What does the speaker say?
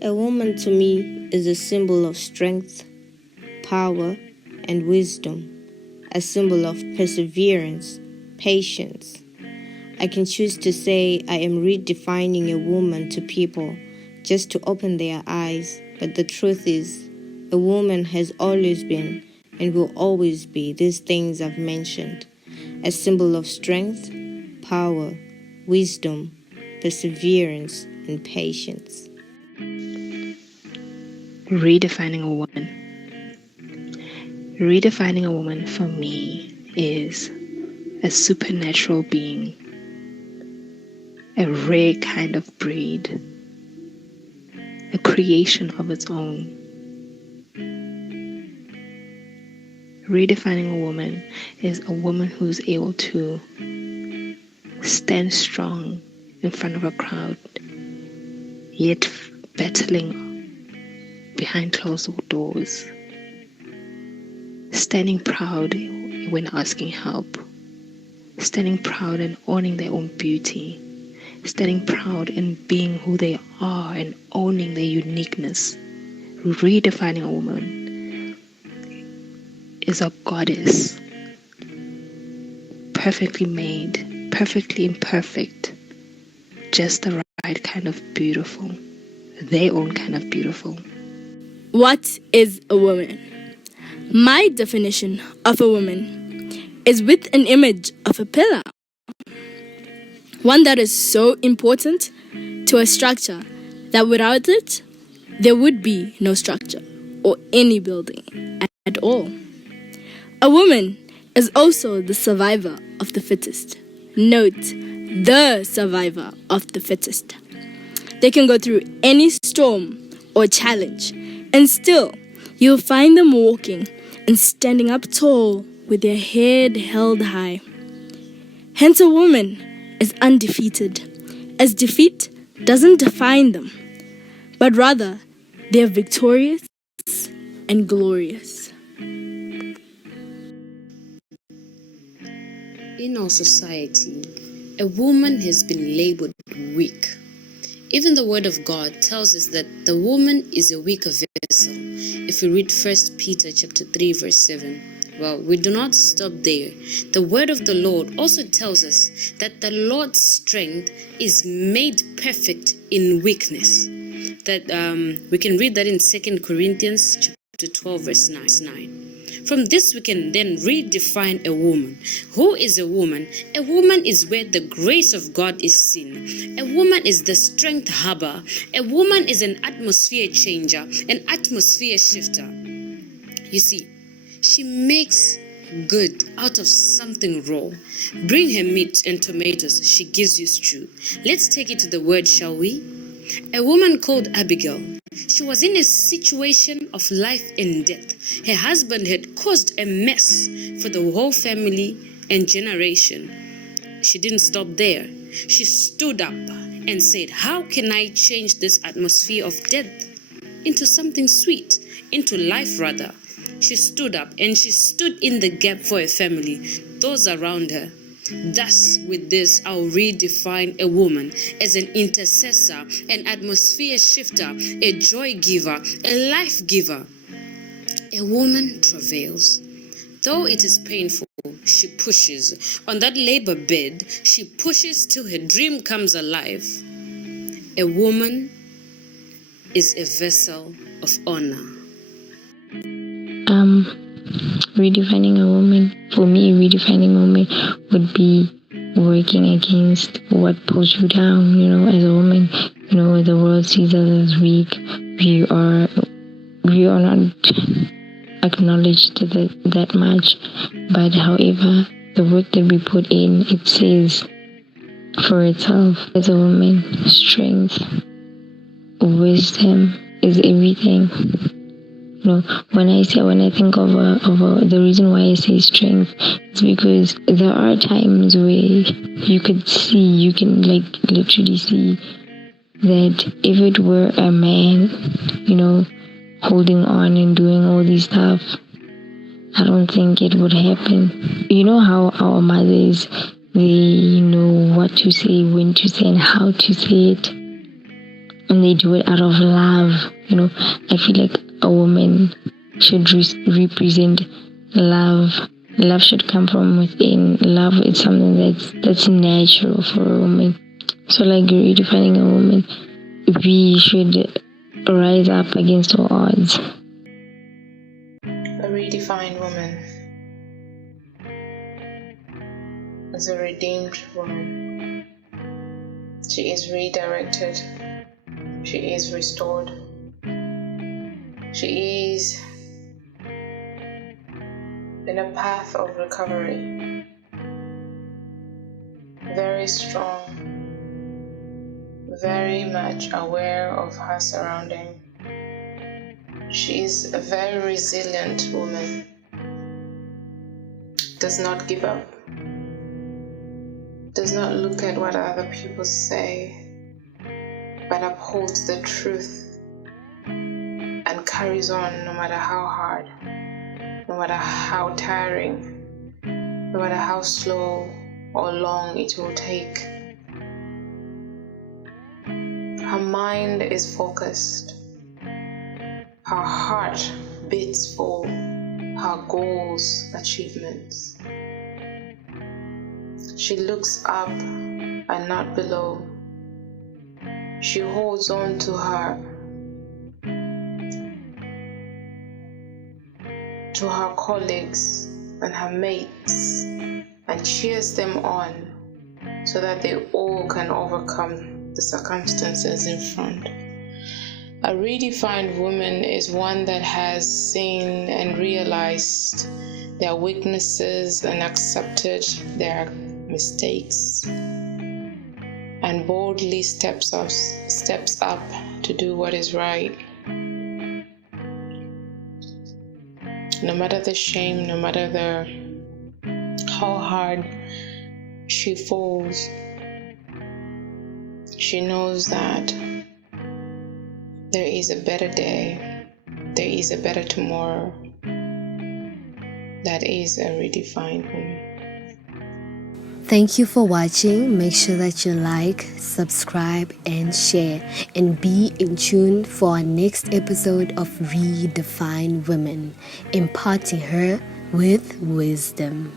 A woman to me is a symbol of strength, power, and wisdom, a symbol of perseverance, patience. I can choose to say I am redefining a woman to people just to open their eyes, but the truth is, a woman has always been and will always be these things I've mentioned, a symbol of strength, power, wisdom, perseverance, and patience. Redefining a woman. Redefining a woman for me is a supernatural being, a rare kind of breed, a creation of its own. Redefining a woman is a woman who's able to stand strong in front of a crowd, yet battling behind closed doors, standing proud when asking help, standing proud and owning their own beauty, standing proud and being who they are and owning their uniqueness. Redefining a woman is a goddess, perfectly made, perfectly imperfect, just the right kind of beautiful, their own kind of beautiful. What is a woman? My definition of a woman is with an image of a pillar, one that is so important to a structure that without it, there would be no structure or any building at all. A woman is also the survivor of the fittest. Note, the survivor of the fittest. They can go through any storm or challenge, and still you'll find them walking and standing up tall with their head held high. Hence, a woman is undefeated, as defeat doesn't define them, but rather they are victorious and glorious. In our society, a woman has been labeled weak. Even the Word of God tells us that the woman is a weaker vessel. If we read 1 Peter chapter 3, verse 7, well, we do not stop there. The Word of the Lord also tells us that the Lord's strength is made perfect in weakness. That we can read that in 2 Corinthians chapter 12, verse 9. From this, we can then redefine a woman. Who is a woman? A woman is where the grace of God is seen. A woman is the strength harbor. A woman is an atmosphere changer, an atmosphere shifter. You see, she makes good out of something raw. Bring her meat and tomatoes, she gives you stew. Let's take it to the word, shall we? A woman called Abigail. She was in a situation of life and death. Her husband had caused a mess for the whole family and generation. She didn't stop there. She stood up and said, how can I change this atmosphere of death into something sweet, into life rather? She stood up and she stood in the gap for her family, those around her. Thus, with this, I'll redefine a woman as an intercessor, an atmosphere shifter, a joy giver, a life giver. A woman travails. Though it is painful, she pushes. On that labor bed, she pushes till her dream comes alive. A woman is a vessel of honor. Redefining a woman, for me, redefining a woman would be working against what pulls you down, as a woman. The world sees us as weak. We are not acknowledged that much, but however, the work that we put in, it says for itself. As a woman, strength, wisdom is everything. When I think of the reason why I say strength is because there are times where you can literally see that if it were a man, holding on and doing all these stuff, I don't think it would happen. You know how our mothers, they know what to say, when to say, and how to say it. and they do it out of love. I feel like a woman should represent love. Love should come from within. Love is something that's natural for a woman. So, like, redefining a woman, we should rise up against all odds. A redefined woman is a redeemed woman. She is redirected. She is restored. She is in a path of recovery. Very strong. Very much aware of her surrounding. She is a very resilient woman. Does not give up. Does not look at what other people say, but upholds the truth and carries on no matter how hard, no matter how tiring, no matter how slow or long it will take. Her mind is focused. Her heart beats for her goals, achievements. She looks up and not below. She holds on to her colleagues and her mates and cheers them on so that they all can overcome the circumstances in front. A redefined woman is one that has seen and realized their weaknesses and accepted their mistakes and boldly steps up to do what is right. No matter the shame, no matter how hard she falls, she knows that there is a better day, there is a better tomorrow. That is a redefined woman. Thank you for watching. Make sure that you like, subscribe, and share. And be in tune for our next episode of Redefine Women, imparting her with wisdom.